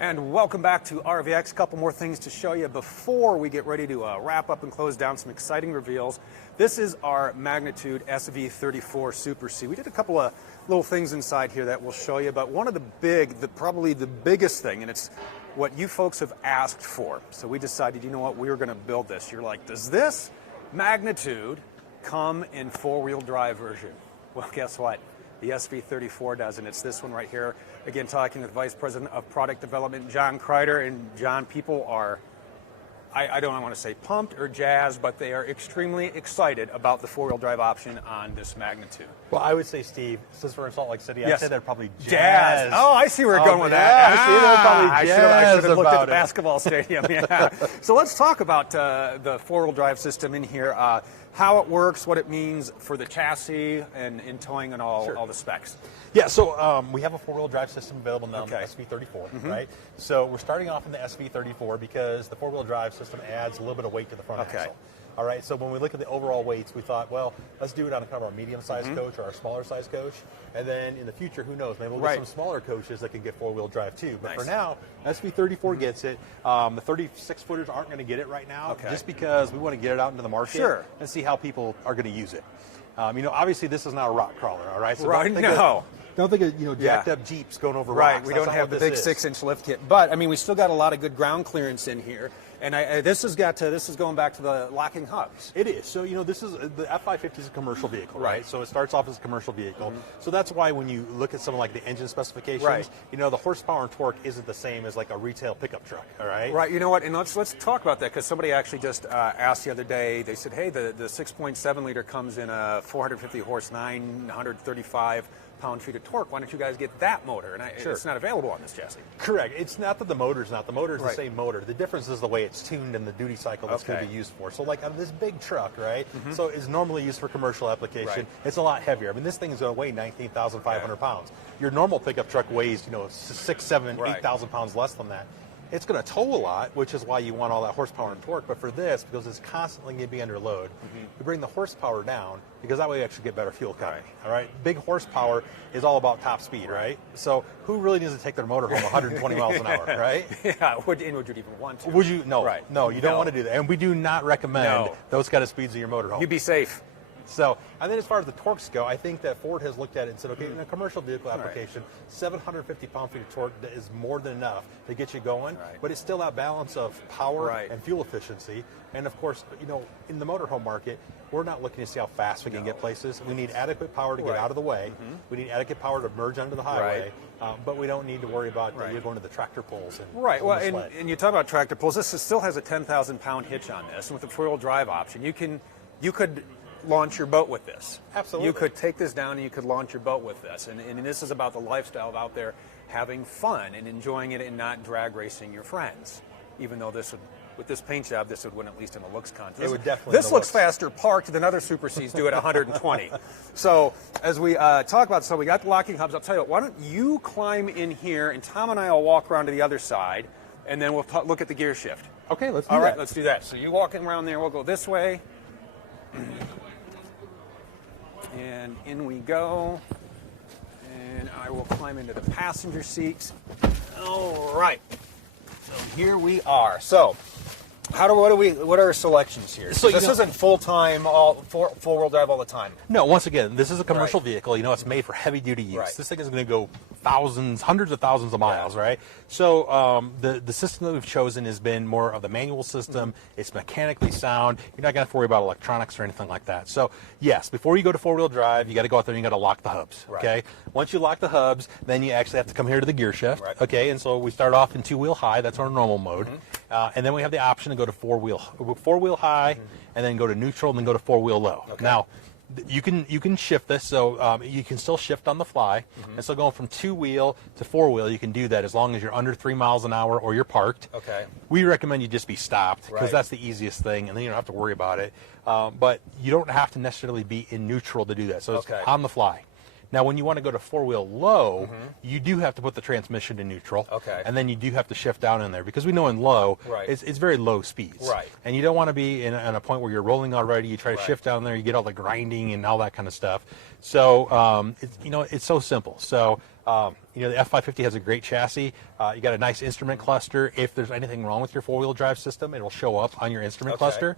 And welcome back to RVX. A couple more things to show you before we get ready to wrap up and close down some exciting reveals. This is our Magnitude SV34 Super C. We did a couple of little things inside here that we'll show you, but one of probably the biggest thing, and it's what you folks have asked for. So we decided, you know what, we were going to build this. You're like, does this Magnitude come in four-wheel drive version? Well, guess what? The SV34 does, and it's this one right here. Again, talking with Vice President of Product Development, John Kreider. And John, people are, I don't want to say pumped or jazzed, but they are extremely excited about the four-wheel drive option on this Magnitude. Well, I would say, Steve, since we're in Salt Lake City, I'd say they're probably jazzed. Oh, I see where you're going with that. I see they're probably jazzed. I should have looked at the basketball stadium. Yeah. So let's talk about the four-wheel drive system in here. How it works, what it means for the chassis, and in towing and all the specs. Yeah, so we have a four-wheel drive system available now in the SV34, right? So we're starting off in the SV34 because the four-wheel drive system adds a little bit of weight to the front axle. All right, so when we look at the overall weights, we thought, well, let's do it on kind of our medium-sized coach or our smaller-sized coach. And then in the future, who knows, maybe we'll get some smaller coaches that can get four-wheel drive too. But for now, SV34 gets it. The 36-footers aren't going to get it right now just because we want to get it out into the market and see how people are going to use it. You know, obviously, this is not a rock crawler, all right? So don't think of jacked up Jeeps going over rocks. We don't have the big 6-inch lift kit, but I mean we still got a lot of good ground clearance in here, and this is going back to the locking hubs. It is. So this is the F550 is a commercial vehicle, right? So it starts off as a commercial vehicle. So that's why when you look at something like the engine specifications, the horsepower and torque isn't the same as like a retail pickup truck, all right? Right. You know what? And let's talk about that because somebody actually just asked the other day. They said, hey, the 6.7 liter comes in a 450 horse, 935 pound-feet of torque. Why don't you guys get that motor? And it's not available on this chassis. Correct. It's not that the motor's not. The motor's the same motor. The difference is the way it's tuned and the duty cycle that's going to be used for. So like on this big truck, right? So it's normally used for commercial application. It's a lot heavier. I mean, this thing is going to weigh 19,500 pounds. Your normal pickup truck weighs, 6, 7, 8,000 pounds less than that. It's going to tow a lot, which is why you want all that horsepower and torque. But for this, because it's constantly going to be under load, you bring the horsepower down because that way you actually get better fuel economy. All right, big horsepower is all about top speed, right? So who really needs to take their motorhome 120 miles an hour, right? Yeah, would you even want to? Would you? No, no, you don't want to do that, and we do not recommend those kind of speeds in your motorhome. You be safe. So, and then as far as the torques go, I think that Ford has looked at it and said, okay, in a commercial vehicle application, 750 pound-feet of torque is more than enough to get you going, but it's still that balance of power and fuel efficiency. And of course, in the motorhome market, we're not looking to see how fast we can get places. We need adequate power to get out of the way. We need adequate power to merge onto the highway, but we don't need to worry about you're going to the tractor pulls. And well, and you talk about tractor pulls. This still has a 10,000-pound hitch on this, and with the four-wheel drive option, you could launch your boat with this. Absolutely. You could take this down and you could launch your boat with this. And this is about the lifestyle of out there having fun and enjoying it and not drag racing your friends. Even though with this paint job, this would win at least in a looks contest. It would definitely. This looks faster parked than other Super Cs do at 120. So as we talk about, we got the locking hubs. I'll tell you what, why don't you climb in here and Tom and I will walk around to the other side and then we'll look at the gear shift. Okay, let's do that. All right, let's do that. So you walking around there, we'll go this way. And in we go, and I will climb into the passenger seats. All right, so here we are. So, what are our selections here? So this isn't full-time, four-wheel drive all the time. No, once again, this is a commercial vehicle. It's made for heavy-duty use. This thing is going to go hundreds of thousands of miles, right? So the system that we've chosen has been more of the manual system. It's mechanically sound. You're not going to have to worry about electronics or anything like that. So yes, before you go to four-wheel drive, you got to go out there and you got to lock the hubs. Okay. Once you lock the hubs, then you actually have to come here to the gear shift. Okay. And so we start off in two-wheel high. That's our normal mode. And then we have the option to go to four-wheel high, and then go to neutral, and then go to four-wheel low. Now, you can shift this, so you can still shift on the fly. And so going from two-wheel to four-wheel, you can do that as long as you're under 3 miles an hour or you're parked. Okay. We recommend you just be stopped because that's the easiest thing, and then you don't have to worry about it. But you don't have to necessarily be in neutral to do that. So it's on the fly. Now, when you want to go to four-wheel low, you do have to put the transmission in neutral. Okay. And then you do have to shift down in there because we know in low, Right. it's very low speeds. Right. And you don't want to be in a point where you're rolling already. You try to shift down there, you get all the grinding and all that kind of stuff. So, it's so simple. So, the F550 has a great chassis. You got a nice instrument cluster. If there's anything wrong with your four-wheel drive system, it'll show up on your instrument cluster.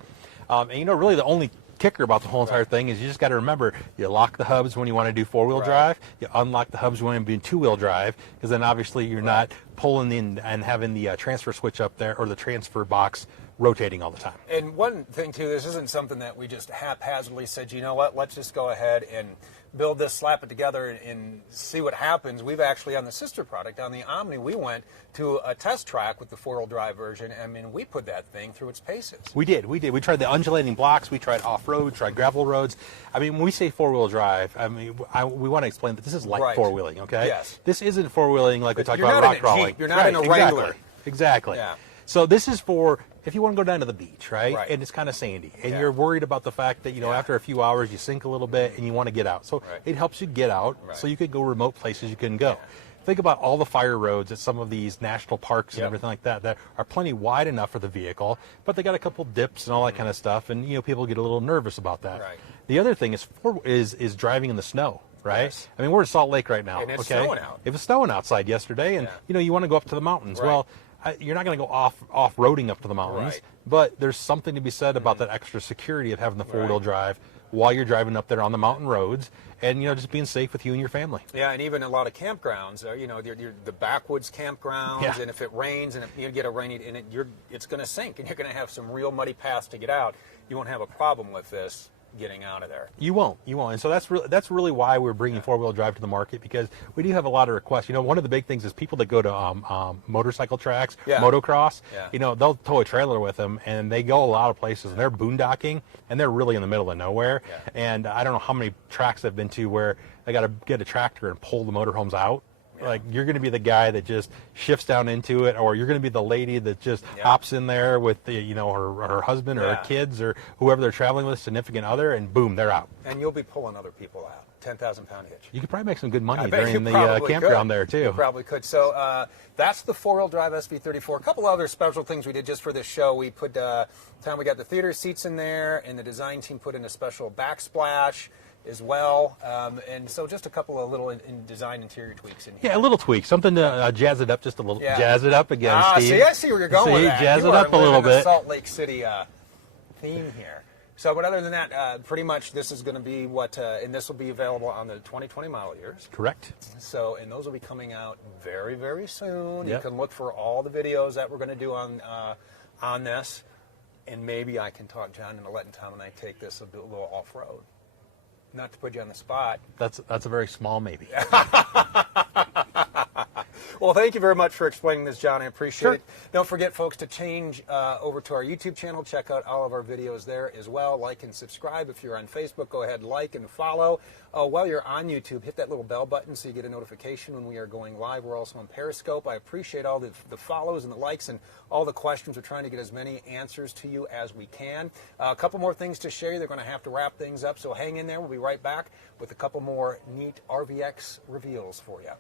And really the only kicker about the whole entire thing is you just got to remember, you lock the hubs when you want to do four-wheel drive, you unlock the hubs when you want to do two-wheel drive, because then obviously you're not pulling in and having the transfer switch up there or the transfer box rotating all the time. And one thing too, this isn't something that we just haphazardly said, you know what, let's just go ahead and build this, slap it together, and see what happens. We've actually, on the sister product, on the Omni, we went to a test track with the four-wheel drive version. I mean, we put that thing through its paces. We did. We tried the undulating blocks. We tried off-road, tried gravel roads. I mean, when we say four-wheel drive, I mean, we want to explain that this is like four-wheeling, okay? Yes. This isn't four-wheeling like we talked You're about not rock in a crawling. Jeep. You're not in a Wrangler. Exactly. Yeah. So this is for if you want to go down to the beach, right? Right. And it's kind of sandy, and you're worried about the fact that, after a few hours you sink a little bit and you want to get out. So it helps you get out so you could go remote places you couldn't go. Yeah. Think about all the fire roads at some of these national parks and everything like that are plenty wide enough for the vehicle, but they got a couple dips and all that kind of stuff, and people get a little nervous about that. Right. The other thing is driving in the snow. Right? Yes. I mean, we're in Salt Lake right now. And it's snowing out. It was snowing outside yesterday, and you want to go up to the mountains. Right. Well, you're not going to go off-roading up to the mountains, but there's something to be said about that extra security of having the four-wheel drive while you're driving up there on the mountain roads, and just being safe with you and your family. Yeah, and even a lot of campgrounds, the backwoods campgrounds, and if it rains and if you get a rainy, and it's going to sink, and you're going to have some real muddy paths to get out. You won't have a problem with this getting out of there. You won't. And so that's really why we're bringing four-wheel drive to the market, because we do have a lot of requests. One of the big things is people that go to motorcycle tracks, motocross. They'll tow a trailer with them, and they go a lot of places. And they're boondocking, and they're really in the middle of nowhere. And I don't know how many tracks I've been to where they got to get a tractor and pull the motorhomes out. Like, you're going to be the guy that just shifts down into it, or you're going to be the lady that just hops in there with her husband or her kids or whoever they're traveling with, significant other, and boom, they're out. And you'll be pulling other people out. 10,000-pound hitch. You could probably make some good money during the campground there too. You probably could. So that's the four-wheel drive SV34. A couple other special things we did just for this show. We put we got the theater seats in there, and the design team put in a special backsplash as well, and so just a couple of little design interior tweaks in here. Yeah, a little tweak, something to jazz it up just a little. Yeah. Jazz it up again, Steve. See, I see where you're going with that. Jazz it up a little bit. Salt Lake City theme here. So, but other than that, pretty much this is going to be and this will be available on the 2020 model years. Correct. So, and those will be coming out very, very soon. Yep. You can look for all the videos that we're going to do on this, and maybe I can talk John into letting Tom and I take this a little off-road. Not to put you on the spot. That's a very small maybe. Well, thank you very much for explaining this, John. I appreciate it. Don't forget, folks, to change over to our YouTube channel. Check out all of our videos there as well. Like and subscribe. If you're on Facebook, go ahead, like and follow. While you're on YouTube, hit that little bell button so you get a notification when we are going live. We're also on Periscope. I appreciate all the follows and the likes and all the questions. We're trying to get as many answers to you as we can. A couple more things to share. They're going to have to wrap things up, so hang in there. We'll be right back with a couple more neat RVX reveals for you.